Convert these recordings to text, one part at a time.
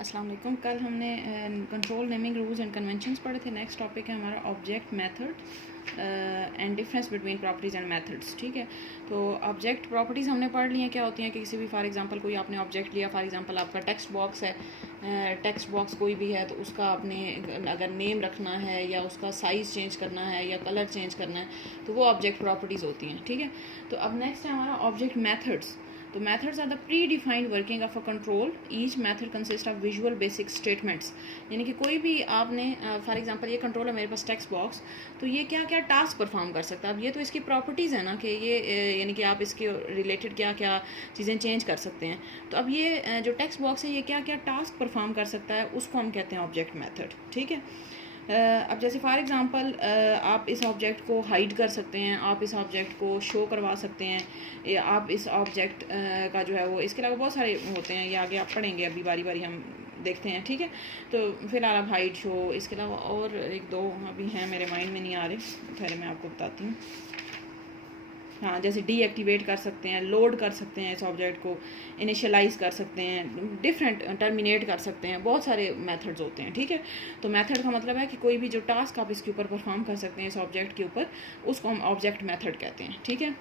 अस्सलाम वालेकुम। कल हमने control naming rules and conventions पढ़े थे। नेक्स्ट टॉपिक है हमारा object method and difference between properties and methods. ठीक है, तो ऑब्जेक्ट प्रॉपर्टीज़ हमने पढ़ ली हैं क्या होती हैं कि किसी भी फॉर एग्जांपल कोई आपने ऑब्जेक्ट लिया, फॉर एग्जांपल आपका टेक्स्ट बॉक्स है, टेक्स्ट बॉक्स कोई भी है तो उसका आपने अगर नेम रखना है या उसका साइज़ चेंज करना है या कलर चेंज करना है तो वो ऑब्जेक्ट प्रॉपर्टीज़ होती हैं। ठीक है, तो अब नेक्स्ट है हमारा ऑब्जेक्ट मेथड्स। तो methods are the pre defined working of a control. Each method consist of visual basic statements. यानी कि कोई भी आपने फॉर एग्जांपल ये कंट्रोल है मेरे पास टेक्स्ट बॉक्स, तो ये क्या क्या टास्क परफॉर्म कर सकता है। अब ये तो इसकी प्रॉपर्टीज़ है ना कि ये यानी कि आप इसके रिलेटेड क्या क्या चीज़ें चेंज कर सकते हैं। तो अब ये जो टेक्स्ट बॉक्स है ये क्या क्या टास्क परफॉर्म कर सकता है उसको हम कहते हैं ऑब्जेक्ट मेथड। ठीक है, अब जैसे फॉर एग्जांपल आप इस ऑब्जेक्ट को हाइड कर सकते हैं, आप इस ऑब्जेक्ट को शो करवा सकते हैं, या आप इस ऑब्जेक्ट का जो है वो, इसके अलावा बहुत सारे होते हैं, ये आगे आप पढ़ेंगे, अभी बारी बारी हम देखते हैं। ठीक है, तो फिलहाल आप हाइड शो, इसके अलावा और एक दो अभी हैं मेरे माइंड में नहीं आ रहे, पहले मैं आपको बताती हूँ। हाँ, जैसे डीएक्टिवेट कर सकते हैं, लोड कर सकते हैं इस ऑब्जेक्ट को, इनिशियलाइज कर सकते हैं, डिफरेंट टर्मिनेट कर सकते हैं, बहुत सारे मेथड्स होते हैं। ठीक है, तो मेथड का मतलब है कि कोई भी जो टास्क आप इसके ऊपर परफॉर्म कर सकते हैं इस ऑब्जेक्ट के ऊपर, उसको हम ऑब्जेक्ट मेथड कहते हैं। ठीक है,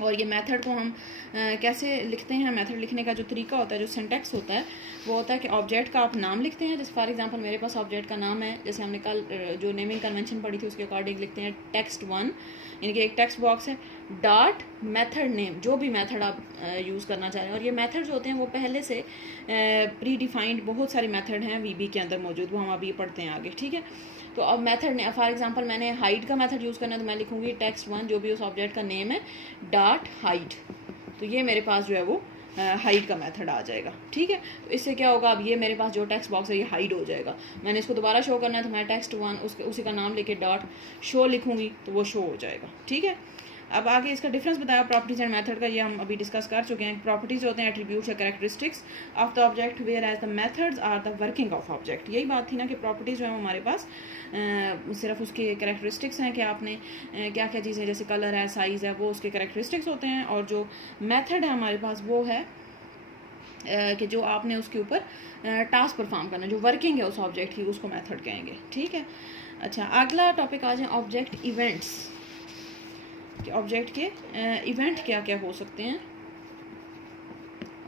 और ये मेथड को हम कैसे लिखते हैं, मेथड लिखने का जो तरीका होता है, जो सिंटैक्स होता है, वो होता है कि ऑब्जेक्ट का आप नाम लिखते हैं। जैसे फॉर एग्जांपल मेरे पास ऑब्जेक्ट का नाम है, जैसे हमने कल जो नेमिंग कन्वेंशन पढ़ी थी उसके अकॉर्डिंग लिखते हैं टेक्स्ट वन, यानी कि एक टेक्स्ट बॉक्स है, डॉट मेथड नेम, जो भी मेथड आप यूज़ करना चाह रहे हैं। और ये मेथड जो होते हैं वो पहले से प्री डिफाइंड बहुत सारे मेथड हैं वीबी के अंदर मौजूद, वो हम अभी पढ़ते हैं आगे। ठीक है, तो अब मेथड ने फॉर एग्जांपल मैंने हाइड का मेथड यूज़ करना है तो मैं लिखूंगी टेक्स्ट वन, जो भी उस ऑब्जेक्ट का नेम है, डॉट हाइड। तो ये मेरे पास जो है वो हाइड का मेथड आ जाएगा। ठीक है, तो इससे क्या होगा, अब ये मेरे पास जो टेक्स्ट बॉक्स है ये हाइड हो जाएगा। मैंने इसको दोबारा शो करना है तो मैं टेक्स्ट वन उसी का नाम लेके डॉट शो लिखूंगी तो वो शो हो जाएगा। ठीक है, अब आगे इसका डिफरेंस बताया प्रॉपर्टीज एंड मेथड का, ये हम अभी डिस्कस कर चुके हैं। प्रॉपर्टीज होते हैं एट्रीब्यूट्स या characteristics of the object, whereas the methods are the working of object. यही बात थी ना कि प्रॉपर्टीज जो है हमारे पास सिर्फ उसके कैरेक्टरिस्टिक्स हैं कि आपने क्या क्या चीज़ें, जैसे कलर है, साइज़ है, वो उसके कैरेक्टरिस्टिक्स होते हैं, और जो मेथड है हमारे पास वो है कि जो आपने उसके ऊपर टास्क परफॉर्म करना, जो वर्किंग है उस ऑब्जेक्ट की, उसको मेथड कहेंगे। ठीक है, अच्छा अगला टॉपिक आ जाए ऑब्जेक्ट इवेंट्स। कि ऑब्जेक्ट के इवेंट क्या क्या हो सकते हैं।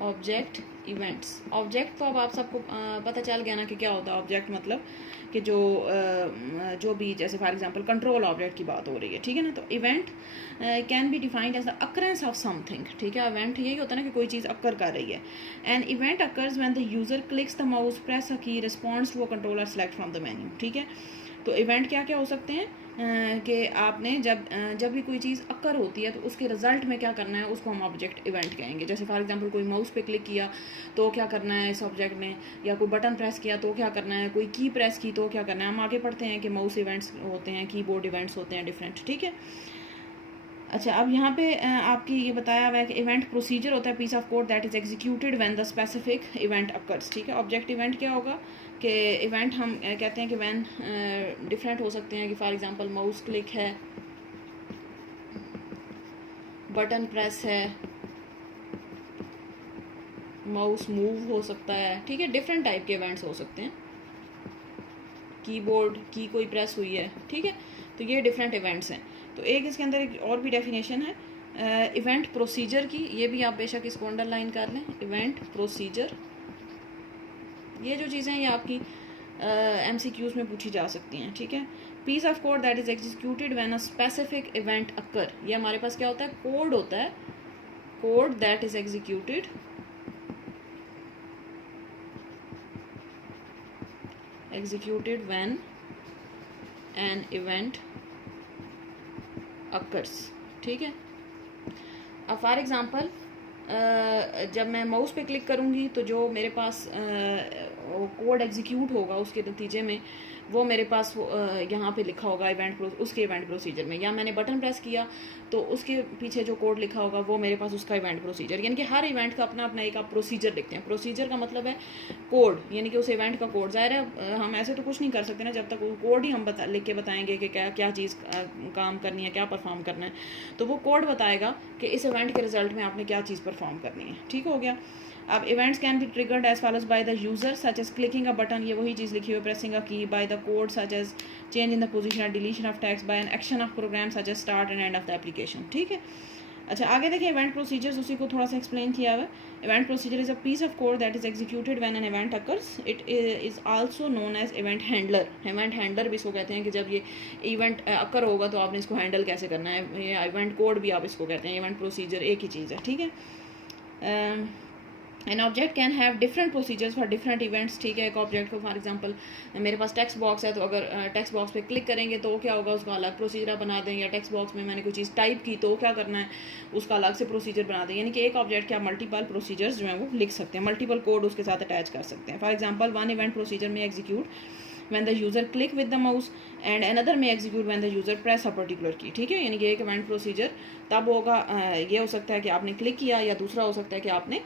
ऑब्जेक्ट इवेंट्स, ऑब्जेक्ट तो अब आप सबको पता चल गया ना कि क्या होता है ऑब्जेक्ट, मतलब कि जो भी, जैसे फॉर एग्जांपल कंट्रोल ऑब्जेक्ट की बात हो रही है। ठीक है ना, तो event can be defined as the occurrence of something. ठीक है, इवेंट यही होता है ना कि कोई चीज़ अकर कर रही है। An event occurs when the user clicks the mouse, press a key, responds to a control और सेलेक्ट फ्रॉम द मेन्यू। ठीक है, तो इवेंट क्या क्या हो सकते हैं कि आपने जब भी कोई चीज़ अकर होती है तो उसके रिजल्ट में क्या करना है उसको हम ऑब्जेक्ट इवेंट कहेंगे। जैसे फॉर एग्जांपल कोई माउस पे क्लिक किया तो क्या करना है इस ऑब्जेक्ट में, या कोई बटन प्रेस किया तो क्या करना है, कोई की प्रेस की तो क्या करना है। हम आगे पढ़ते हैं कि माउस इवेंट्स होते हैं, कीबोर्ड इवेंट्स होते हैं डिफरेंट। ठीक है, अच्छा अब यहाँ पे आपकी ये बताया हुआ है कि इवेंट प्रोसीजर होता है piece of code that is executed when the specific event occurs. ठीक है, ऑब्जेक्ट इवेंट क्या होगा कि इवेंट हम कहते हैं कि व्हेन डिफरेंट हो सकते हैं, कि फॉर एग्जांपल माउस क्लिक है, बटन प्रेस है, माउस मूव हो सकता है। ठीक है, डिफरेंट टाइप के इवेंट्स हो सकते हैं, कीबोर्ड की कोई प्रेस हुई है। ठीक है, तो ये डिफरेंट इवेंट्स हैं। तो एक इसके अंदर एक और भी डेफिनेशन है इवेंट प्रोसीजर की, ये भी आप बेशक इसको अंडरलाइन कर लें। इवेंट प्रोसीजर, ये जो चीज़ें ये आपकी MCQs में पूछी जा सकती हैं। ठीक है, piece of code that is executed when a specific event occur, ये हमारे पास क्या होता है, कोड होता है, code that is executed when an event occurs. ठीक है, अब फॉर एग्जांपल जब मैं माउस पे क्लिक करूँगी तो जो मेरे पास कोड एग्जीक्यूट होगा उसके नतीजे में वो मेरे पास यहाँ पे लिखा होगा उसके इवेंट प्रोसीजर में, या मैंने बटन प्रेस किया तो उसके पीछे जो कोड लिखा होगा वो मेरे पास उसका इवेंट प्रोसीजर। यानी कि हर इवेंट का अपना अपना एक आप प्रोसीजर लिखते हैं। प्रोसीजर का मतलब है कोड, यानी कि उस इवेंट का कोड। ज़ाहिर है हम ऐसे तो कुछ नहीं कर सकते ना जब तक वो कोड ही हम लिख के बताएंगे कि क्या क्या चीज़ काम करनी है, क्या परफॉर्म करना है, तो वो कोड बताएगा कि इस इवेंट के रिजल्ट में आपने क्या चीज़ परफॉर्म करनी है। ठीक हो गया, अब events can be triggered as follows by the user such as clicking a button, ये वही चीज़ लिखी हुई, pressing a key, by the code such as change in the position और deletion of text, by an action of program such as start and end of the application. ठीक है, अच्छा आगे देखिए इवेंट प्रोसीजर्स, उसी को थोड़ा सा एक्सप्लेन किया हुआ। Event procedure is a piece of code that is executed when an event occurs, it is also known as event handler. Event handler भी इसको कहते हैं कि जब ये इवेंट अकर होगा तो आपने इसको हैंडल कैसे करना है, ये इवेंट कोड भी आप इसको कहते हैं, इवेंट प्रोसीजर एक ही चीज़ है। ठीक है, an object can have different procedures for different events. ठीक है, एक ऑब्जेक्ट को फॉर एग्जांपल मेरे पास टेक्स्ट बॉक्स है, तो अगर टेक्स्ट बॉक्स पे क्लिक करेंगे तो क्या होगा, उसका अलग प्रोसीजर बना दें, या टेक्स्ट बॉक्स में मैंने कोई चीज़ टाइप की तो क्या करना है, उसका अलग से प्रोसीजर बना दें। यानी कि एक ऑब्जेक्ट के आप मल्टीपल प्रोसीजर्स जो हैं वो लिख सकते हैं, मल्टीपल कोड उसके साथ अटैच कर सकते हैं। For example one event procedure में execute when the user click with the mouse and another may execute when the user press a particular key। ठीक है, यानी कि एक इवेंट प्रोसीजर तब होगा, ये हो सकता है कि आपने क्लिक किया, या दूसरा हो सकता है कि आपने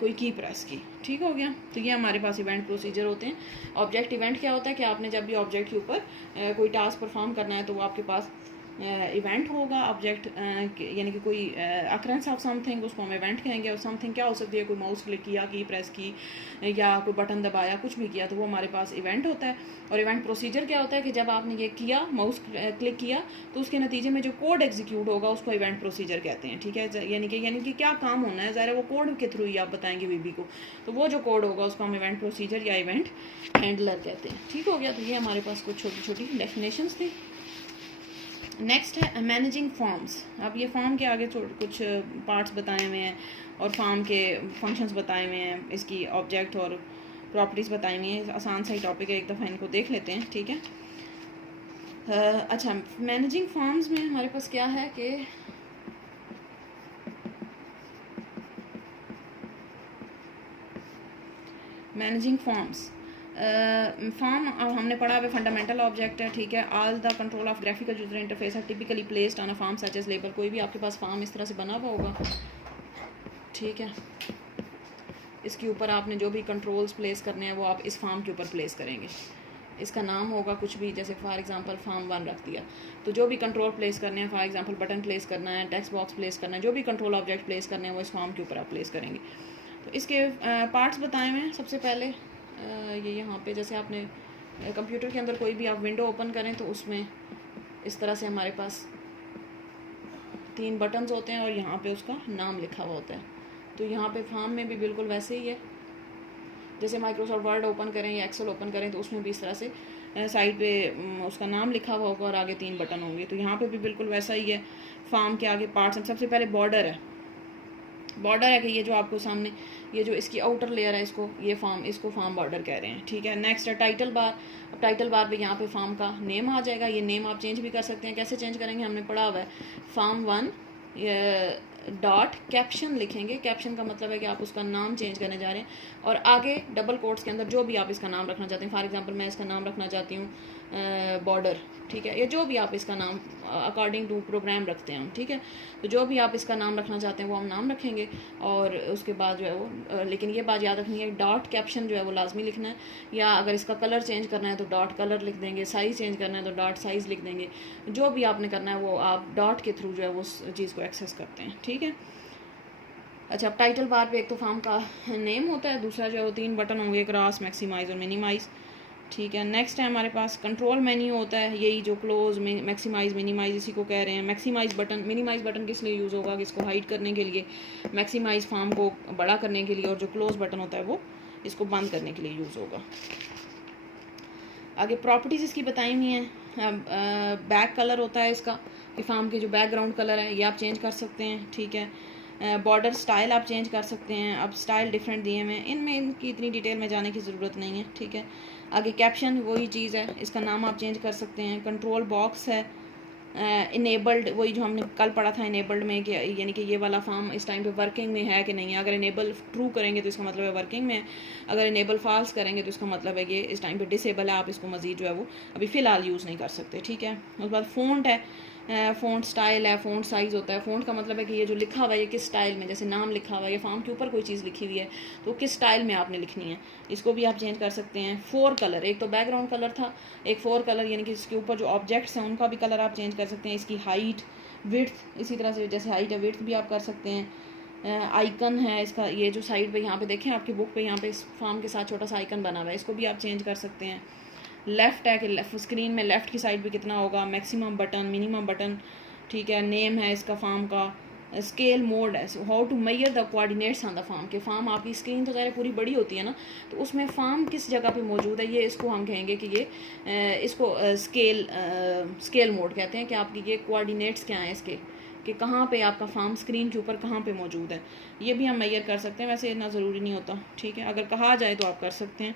कोई की प्रेस की। ठीक हो गया, तो ये हमारे पास इवेंट प्रोसीजर होते हैं। ऑब्जेक्ट इवेंट क्या होता है कि आपने जब भी ऑब्जेक्ट के ऊपर कोई टास्क परफॉर्म करना है तो वो आपके पास इवेंट होगा। ऑब्जेक्ट यानी कि कोई अकरेंस ऑफ समथिंग, उसको हम इवेंट कहेंगे। और समथिंग क्या हो सकती है, कोई माउस क्लिक किया, की प्रेस की, या कोई बटन दबाया, कुछ भी किया, तो वो हमारे पास इवेंट होता है। और इवेंट प्रोसीजर क्या होता है कि जब आपने ये किया, माउस क्लिक किया, तो उसके नतीजे में जो कोड एग्जीक्यूट होगा उसको इवेंट प्रोसीजर कहते हैं। ठीक है, यानी कि क्या काम होना है, ज़ाहिर है वो कोड के थ्रू ही आप बताएंगे बीबी को, तो वो जो कोड होगा उसको हम इवेंट प्रोसीजर या इवेंट हैंडलर कहते हैं। ठीक हो गया, तो ये हमारे पास कुछ छोटी छोटी डेफिनेशंस थी। नेक्स्ट है मैनेजिंग फॉर्म्स। अब ये फॉर्म के आगे कुछ पार्ट्स बताए हुए हैं और फॉर्म के फंक्शंस बताए हुए हैं, इसकी ऑब्जेक्ट और प्रॉपर्टीज़ बताई हुई हैं। आसान सा ही टॉपिक है, एक दफ़ा इनको देख लेते हैं। ठीक है, अच्छा मैनेजिंग फॉर्म्स में हमारे पास क्या है कि मैनेजिंग फॉर्म्स, फॉर्म हमने पढ़ा है फंडामेंटल ऑब्जेक्ट है। ठीक है, all the control of graphical user interface are typically placed on a form such as label. कोई भी आपके पास फॉर्म इस तरह से बना हुआ होगा, ठीक है, इसके ऊपर आपने जो भी कंट्रोल्स प्लेस करने हैं वो आप इस फॉर्म के ऊपर प्लेस करेंगे। इसका नाम होगा कुछ भी, जैसे फॉर एग्जांपल फॉर्म 1 रख दिया, तो जो भी कंट्रोल प्लेस करने हैं, फॉर एग्जांपल बटन प्लेस करना है, टेक्स्ट बॉक्स प्लेस करना है, जो भी कंट्रोल ऑब्जेक्ट प्लेस करने हैं वो इस फॉर्म के ऊपर आप प्लेस करेंगे। तो इसके पार्ट्स बताए हुए हैं। सबसे पहले ये यहाँ पे जैसे आपने कंप्यूटर के अंदर कोई भी आप विंडो ओपन करें तो उसमें इस तरह से हमारे पास 3 बटन्स होते हैं और यहाँ पे उसका नाम लिखा हुआ होता है। तो यहाँ पे फॉर्म में भी बिल्कुल वैसे ही है, जैसे माइक्रोसॉफ्ट वर्ड ओपन करें या एक्सेल ओपन करें तो उसमें भी इस तरह से साइड पे उसका नाम लिखा हुआ होगा और आगे 3 बटन होंगे। तो यहाँ पे भी बिल्कुल वैसा ही है। फॉर्म के आगे पार्ट्स हैं। सबसे पहले बॉर्डर है। बॉर्डर है कि ये जो आपको सामने ये जो इसकी आउटर लेयर है, इसको फॉर्म बॉर्डर कह रहे हैं। ठीक है, नेक्स्ट है टाइटल बार। अब टाइटल बार पे यहाँ पे फॉर्म का नेम आ जाएगा। ये नेम आप चेंज भी कर सकते हैं। कैसे चेंज करेंगे हमने पढ़ा हुआ है। फॉर्म 1 डॉट कैप्शन लिखेंगे। कैप्शन का मतलब है कि आप उसका नाम चेंज करने जा रहे हैं और आगे डबल कोट्स के अंदर जो भी आप इसका नाम रखना चाहते हैं। फॉर एग्जांपल मैं इसका नाम रखना चाहती हूँ बॉर्डर, ठीक है, या जो भी आप इसका नाम अकॉर्डिंग टू प्रोग्राम रखते हैं हम, ठीक है। तो जो भी आप इसका नाम रखना चाहते हैं वो हम नाम रखेंगे और उसके बाद जो है वो लेकिन ये बात याद रखनी है, डॉट कैप्शन जो है वो लाजमी लिखना है, या अगर इसका कलर चेंज करना है तो डॉट कलर लिख देंगे, साइज़ चेंज करना है तो डॉट साइज़ लिख देंगे। जो भी आपने करना है वो आप डॉट के थ्रू जो है वो उस चीज़ को एक्सेस करते हैं, ठीक है। अच्छा, अब टाइटल बार पे एक तो फॉर्म का नेम होता है, दूसरा जो है वो 3 बटन होंगे, क्रॉस, मैक्सिमाइज़ और मिनिमाइज़, ठीक है। नेक्स्ट है हमारे पास कंट्रोल मेन्यू होता है, यही जो क्लोज, मैक्सिमाइज़, मिनिमाइज़ इसी को कह रहे हैं। मैक्सिमाइज़ बटन, मिनिमाइज़ बटन किस लिए यूज़ होगा कि इसको हाइड करने के लिए, मैक्सिमाइज़ फॉर्म को बड़ा करने के लिए, और जो क्लोज बटन होता है वो इसको बंद करने के लिए यूज़ होगा। आगे प्रॉपर्टीज़ इसकी बताई हुई हैं। बैक कलर होता है इसका, कि फॉर्म के जो बैकग्राउंड कलर है ये आप चेंज कर सकते हैं, ठीक है। बॉर्डर स्टाइल आप चेंज कर सकते हैं। अब स्टाइल डिफरेंट दिए हुए हैं, इनमें इनकी इतनी डिटेल में जाने की ज़रूरत नहीं है, ठीक है। आगे कैप्शन वही चीज़ है, इसका नाम आप चेंज कर सकते हैं। कंट्रोल बॉक्स है। इनेबल्ड, वही जो हमने कल पढ़ा था इनेबल्ड में, कि यानी कि ये वाला फॉर्म इस टाइम पे वर्किंग में है कि नहीं है। अगर इनेबल ट्रू करेंगे तो इसका मतलब है वर्किंग में है, अगर इनेबल फॉल्स करेंगे तो इसका मतलब है कि इस टाइम पे डिसेबल है, आप इसको मज़ीद जो है वो अभी फ़िलहाल यूज़ नहीं कर सकते, ठीक है। उसके बाद फ़ॉन्ट है, फ़ॉन्ट स्टाइल है, फ़ॉन्ट साइज़ होता है। फ़ॉन्ट का मतलब है कि ये जो लिखा हुआ है ये किस स्टाइल में, जैसे नाम लिखा हुआ है या फॉर्म के ऊपर कोई चीज़ लिखी हुई है तो किस स्टाइल में आपने लिखनी है, इसको भी आप चेंज कर सकते हैं। 4 कलर, एक तो बैकग्राउंड कलर था, एक 4 कलर यानी कि इसके ऊपर जो ऑब्जेक्ट्स हैं उनका भी कलर आप चेंज कर सकते हैं। इसकी हाइट, विड्थ, इसी तरह से जैसे हाइट है विड्थ भी आप कर सकते हैं। आइकन है इसका, ये जो साइड पे यहाँ पे देखें आपकी बुक पे यहाँ पे इस फार्म के साथ छोटा सा आइकन बना हुआ है, इसको भी आप चेंज कर सकते हैं। लेफ़्ट है कि लेफ्ट स्क्रीन में लेफ़्ट की साइड पे कितना होगा, मैक्सिमम बटन, मिनिमम बटन, ठीक है। नेम है इसका फार्म का, स्केल मोड है, how to measure the coordinates on the form, के फार्म आपकी स्क्रीन तो ज़्यादा पूरी बड़ी होती है ना, तो उसमें फार्म किस जगह पे मौजूद है, ये इसको हम कहेंगे कि ये इसको स्केल मोड कहते हैं कि आपकी ये कोऑर्डिनेट्स क्या हैं इसके, कि कहाँ पे आपका फार्म स्क्रीन के ऊपर कहाँ पे मौजूद है, ये भी हम मेजर कर सकते हैं। वैसे इतना ज़रूरी नहीं होता, ठीक है, अगर कहा जाए तो आप कर सकते हैं।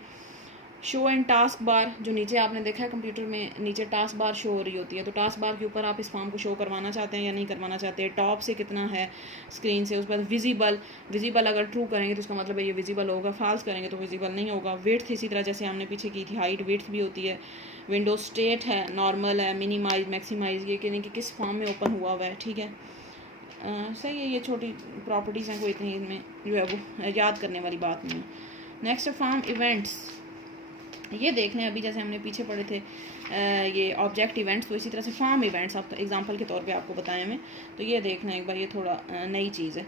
शो एंड टास्क बार, जो नीचे आपने देखा है कंप्यूटर में नीचे टास्क बार शो हो रही होती है, तो टास्क बार के ऊपर आप इस फॉर्म को शो करवाना चाहते हैं या नहीं करवाना चाहते हैं, टॉप से कितना है स्क्रीन से, उसके बाद विजिबल अगर ट्रू करेंगे तो उसका मतलब है ये विजिबल होगा, फॉल्स करेंगे तो विजिबल नहीं होगा। विड्थ इसी तरह जैसे हमने पीछे की थी, हाइट विड्थ भी होती है। विंडो स्टेट है, नॉर्मल है, मिनिमाइज, मैक्सिमाइज, ये कहने कि किस फॉर्म में ओपन हुआ हुआ है, ठीक है। सही है, ये छोटी प्रॉपर्टीज़ हैं, कोई इतनी इनमें जो है वो याद करने वाली बात नहीं है। नेक्स्ट फॉर्म इवेंट्स, ये देख लें अभी जैसे हमने पीछे पढ़े थे ये ऑब्जेक्ट इवेंट्स, तो इसी तरह से फॉर्म इवेंट्स आप एग्जांपल के तौर पे आपको बताएं हमें, तो ये देख लें एक बार, ये थोड़ा नई चीज़ है।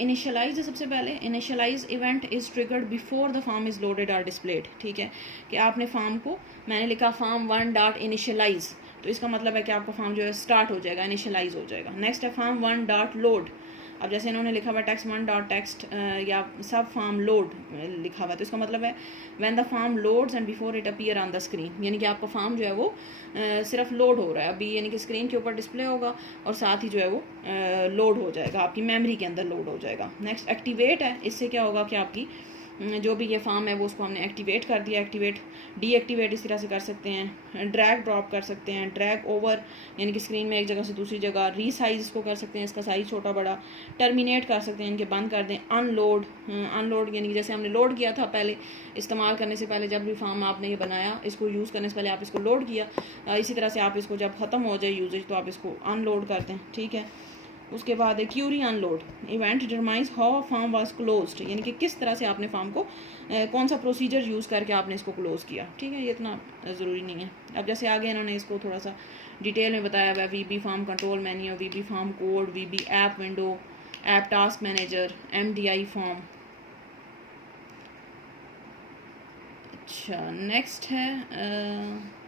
इनिशियलाइज है सबसे पहले, initialize event is triggered before the form is loaded और डिस्प्लेड, ठीक है, कि आपने फॉर्म को, मैंने लिखा फॉर्म 1 डॉट इनिशियलाइज, तो इसका मतलब है कि आपका फॉर्म जो है स्टार्ट हो जाएगा, इनिशियलाइज हो जाएगा। नेक्स्ट है फॉर्म 1 डॉट लोड, अब जैसे इन्होंने लिखा हुआ टेक्स्ट 1 डॉट टेक्स्ट या सब फॉर्म लोड लिखा हुआ है, तो इसका मतलब है when the form loads and before it appear on the screen, यानी कि आपका फॉर्म जो है वो सिर्फ लोड हो रहा है अभी, यानी कि स्क्रीन के ऊपर डिस्प्ले होगा और साथ ही जो है वो लोड हो जाएगा, आपकी मेमोरी के अंदर लोड हो जाएगा। नेक्स्ट एक्टिवेट है, इससे क्या होगा कि आपकी जो भी ये फॉर्म है वो उसको हमने एक्टिवेट कर दिया, एक्टिवेट डीएक्टिवेट इस तरह से कर सकते हैं। ड्रैग ड्रॉप कर सकते हैं, ड्रैग ओवर यानी कि स्क्रीन में एक जगह से दूसरी जगह, रीसाइज इसको कर सकते हैं, इसका साइज छोटा बड़ा, टर्मिनेट कर सकते हैं, इनके बंद कर दें। अनलोड, अनलोड यानी कि जैसे हमने लोड किया था पहले, इस्तेमाल करने से पहले जब भी फॉर्म आपने ये बनाया, इसको यूज़ करने से पहले आप इसको लोड किया, इसी तरह से आप इसको जब ख़त्म हो जाए यूजेज तो आप इसको अनलोड कर दें, ठीक है। उसके बाद है query unload, event determines how form was closed, यानी कि किस तरह से आपने फॉर्म को कौन सा प्रोसीजर यूज़ करके आपने इसको क्लोज़ किया, ठीक है, ये इतना ज़रूरी नहीं है। अब जैसे आगे इन्होंने इसको थोड़ा सा डिटेल में बताया हुआ है, VB form control menu, VB form code, VB app window, app task manager, MDI form. अच्छा, नेक्स्ट है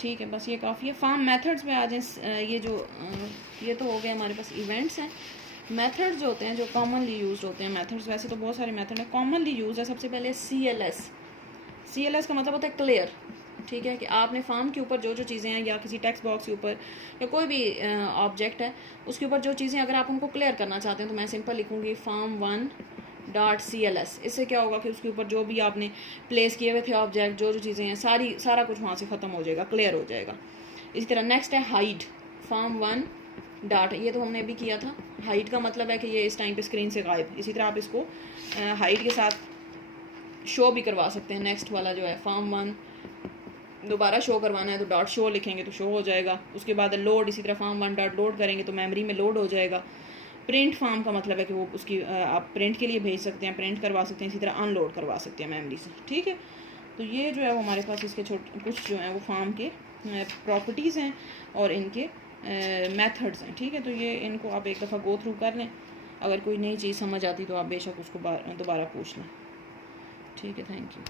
ठीक है, बस ये काफ़ी है। फॉर्म मेथड्स पे आ जाएं, ये जो ये तो हो गए हमारे पास इवेंट्स हैं। मेथड्स जो होते हैं जो कॉमनली यूज होते हैं, मेथड्स वैसे तो बहुत सारे मेथड हैं, कॉमनली यूज है सबसे पहले CLS। CLS का मतलब होता है क्लियर, ठीक है, कि आपने फॉर्म के ऊपर जो जो चीज़ें हैं या किसी टेक्स्ट बॉक्स के ऊपर या कोई भी ऑब्जेक्ट है उसके ऊपर जो चीज़ें अगर आप उनको क्लियर करना चाहते हैं तो मैं सिंपल लिखूँगी फॉर्म 1 डॉट CLS। इससे क्या होगा कि उसके ऊपर जो भी आपने प्लेस किए हुए थे ऑब्जेक्ट, जो जो चीज़ें हैं सारा कुछ वहाँ से ख़त्म हो जाएगा, क्लियर हो जाएगा। इसी तरह नेक्स्ट है हाइड, फॉर्म 1 डॉट, ये तो हमने अभी किया था। हाइड का मतलब है कि ये इस टाइम पे स्क्रीन से गायब, इसी तरह आप इसको हाइड के साथ शो भी करवा सकते हैं। नेक्स्ट वाला जो है फॉर्म 1 दोबारा शो करवाना है तो डॉट शो लिखेंगे तो शो हो जाएगा। उसके बाद लोड, इसी तरह फॉर्म 1 डॉट लोड करेंगे तो मेमोरी में लोड हो जाएगा। प्रिंट फॉर्म का मतलब है कि वो उसकी आप प्रिंट के लिए भेज सकते हैं, प्रिंट करवा सकते हैं, इसी तरह अनलोड करवा सकते हैं मेमोरी से, ठीक है। तो ये जो है वो हमारे पास इसके कुछ जो हैं वो फॉर्म के प्रॉपर्टीज़ हैं और इनके मेथड्स हैं, ठीक है। तो ये इनको आप एक दफ़ा गो थ्रू कर लें, अगर कोई नई चीज़ समझ आती तो आप बेशक उसको दोबारा पूछ लें, ठीक है। Thank you.